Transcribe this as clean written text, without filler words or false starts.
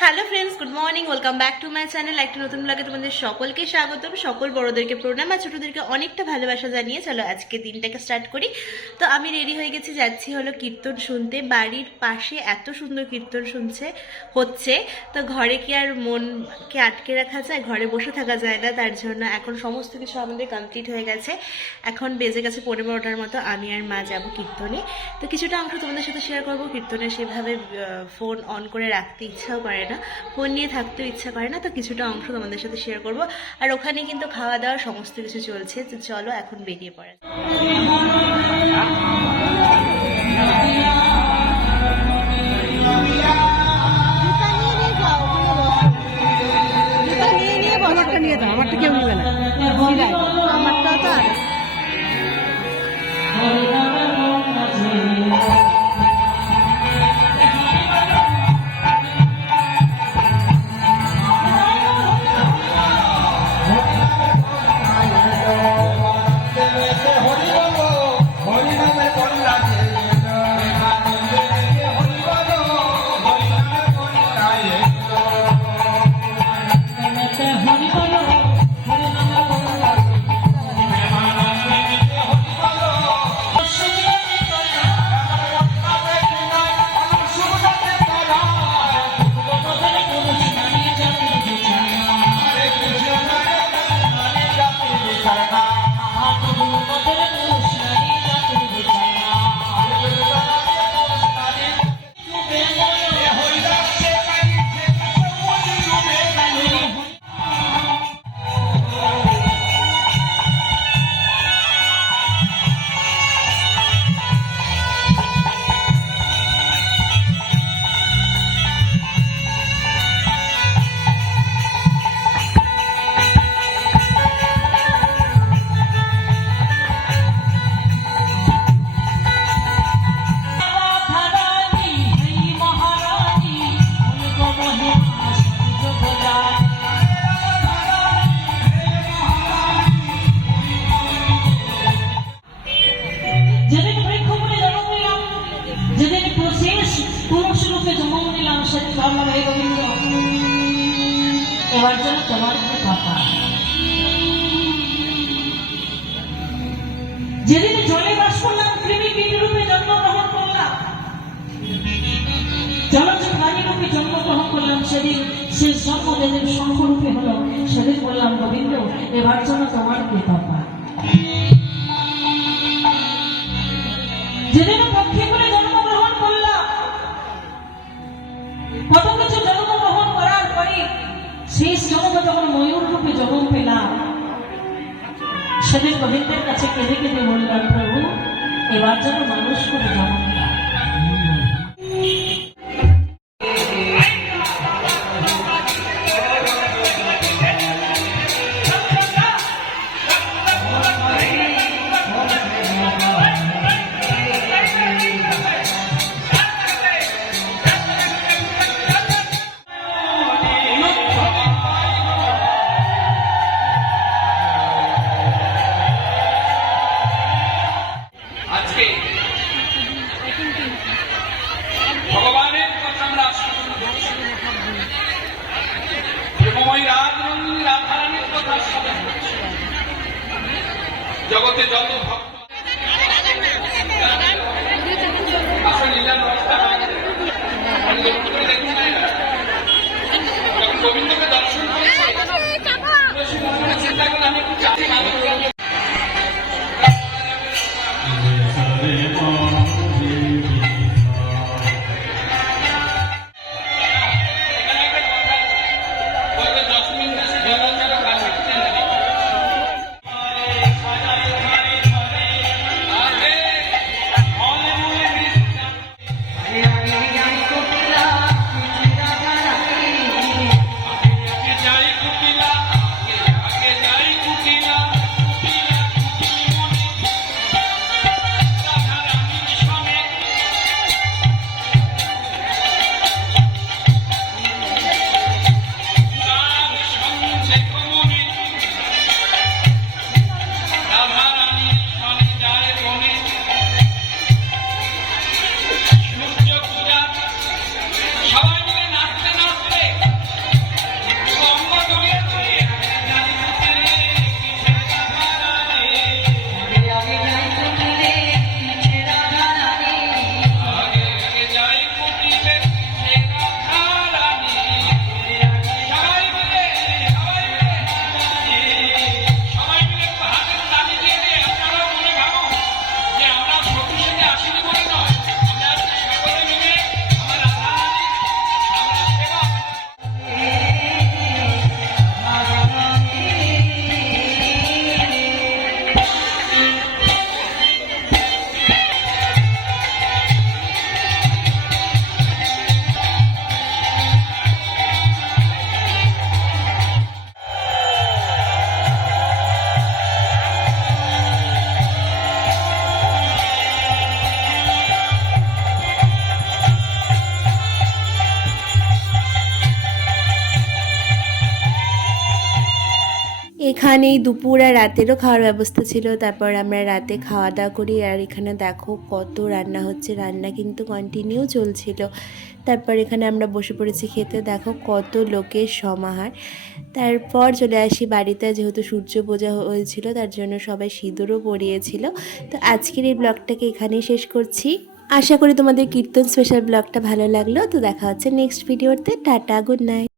Hello friends, good morning, welcome back to my channel. একটা নতুন ব্লগে তোমাদের সকলকে স্বাগতম। সকল বড়দেরকে প্রণাম আর ছোটদেরকে অনেকটা ভালোবাসা জানিয়ে চলো আজকে দিনটাকে স্টার্ট করি। তো আমি রেডি হয়ে গেছি, যাচ্ছি হলো কীর্তন শুনতে। বাড়ির পাশে এত সুন্দর কীর্তন হচ্ছে, তো ঘরে কি আর মনকে আটকে রাখা যায়? ঘরে বসে থাকা যায় না, তার জন্য এখন সমস্ত কিছু আমাদের কমপ্লিট হয়ে গেছে। এখন বেজে গেছে 11টার মতো, আমি আর মা যাবো কীর্তনে। তো কিছুটা অংশ তোমাদের সাথে শেয়ার করবো। কীর্তনে সেভাবে ফোন অন করে রাখতে ইচ্ছাও করে না, ফোন নিয়ে থাকতেও ইচ্ছা করে না, তো কিছুটা অংশ তোমাদের সাথে শেয়ার করব। আর ওখানে কিন্তু খাওয়া দাওয়া সমস্ত কিছু চলছে, তো চলো এখন বেরিয়ে পড়া। আমারটা কেউ নিবে না, আমারটা তো আর এবার যেন তোমার কথা যেদিন জলে বাস করলাম, কৃমি কীট রূপে জন্মগ্রহণ করলাম, জলজ প্রাণী রূপে জন্মগ্রহণ করলাম, সেদিন শেষ জন্ম যেদিন শঙ্খরূপে হলো, সেদিন বললাম গোবিন্দ এবার যেন তোমার কৃপা। যেদিন পক্ষী করে জন্মগ্রহণ করলাম, কত কিছু জন্মগ্রহণ করার পরে শেষ জন্ম যখন ময়ূর রূপে জন্ম পেলাম, সেদিন গোবিন্দের কাছে কেঁদে কেঁদে বললাম প্রভু এবার যেন মানুষ করে জন্ম পেলাম। ভগবানের কথা আমরা প্রেমময় রাধারানীর কথা জগতে যত ভক্ত যখন গোবিন্দকে দর্শন করেছে চিন্তা করে আমি একটু চাচ্ছি এখানেই দুপুর আর রাতেরও খাওয়ার ব্যবস্থা ছিল। তারপর আমরা রাতে খাওয়া দাওয়া করি। আর এখানে দেখো কত রান্না হচ্ছে, রান্না কিন্তু কন্টিনিউ চলছিল। তারপর এখানে আমরা বসে পড়েছি খেতে, দেখো কত লোকের সমাহার। তারপর চলে আসি বাড়িতে, যেহেতু সূর্য পূজা হয়েছিল তার জন্য সবাই সিঁদুরও পরিয়েছিল। তো আজকের এই ব্লগটাকে এখানেই শেষ করছি। আশা করি তোমাদের কীর্তন স্পেশাল ব্লগটা ভালো লাগলো। তো দেখা হচ্ছে নেক্সট ভিডিওতে। Tata, good night.